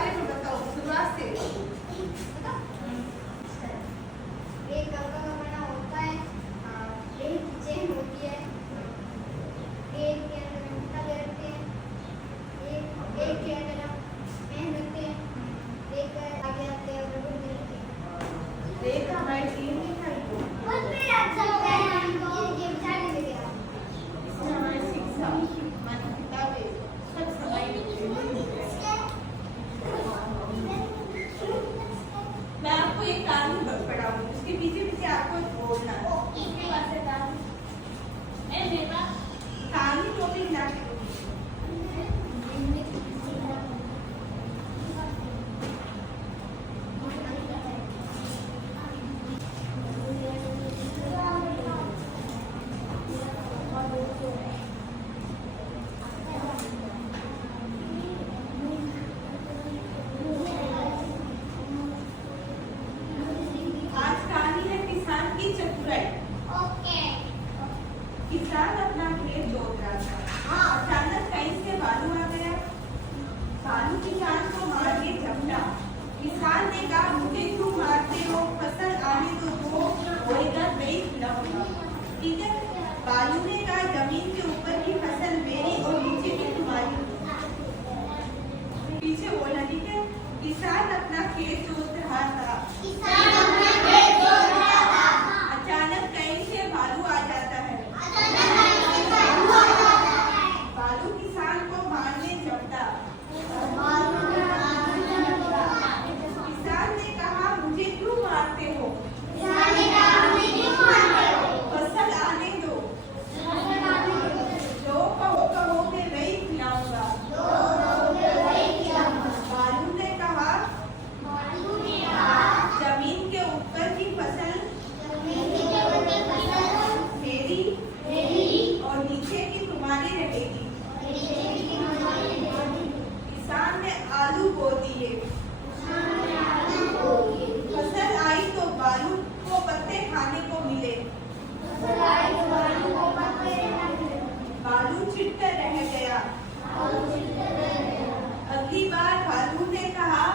बारे में बताओ शुरुआत से। एक कपड़ा का बना होता है, एक चेन होती है, एक के अंदर अंगूठा ले रखते हैं, एक के अंदर हम पेन रखते हैं, एक आगे आते हैं और रबड़ ले रखते हैं। देखा हमारी टीम ने खाई को उसमें रख सकते हैं हम ये बिछा के लेके आओ। इसमें हमारी शिक्षा हमारी किताबें सब समाई हुई है। मैं आपको एक कहानी पढ़ाऊंगी, उसके पीछे पीछे आपको बोलना है। इसके बाद से कहानी कहानी टॉपिक ना किसान अपना खेत जोत रहा था। अचानक कहीं से बालू आ गया। बालू किसान को मार के झपटा। किसान ने कहा मुझे क्यों मारते हो, फसल आने तो दो, होएगा नहीं खिलाऊंगा। ठीक है, बालू ने कहा जमीन के ऊपर की फसल मेरी और नीचे की तुम्हारी। पीछे बोला, ठीक है। किसान अपना खेत जोत रहा था। अचानक कहीं से बालू आ जाता है। बालू किसान को मारने झपटा। किसान ने कहा मुझे क्यों मारते हो, फसल आने दो, जो कहो मैं नहीं खिलाऊंगा। बालू ने कहा जमीन के ऊपर की फसल मेरी और नीचे की तुम्हारी रहेगी। किसान ने आलू बो दिए। फसल आई तो बालू को पत्ते खाने को मिले। बालू चिढ़कर रह गया। अगली बार बालू ने कहा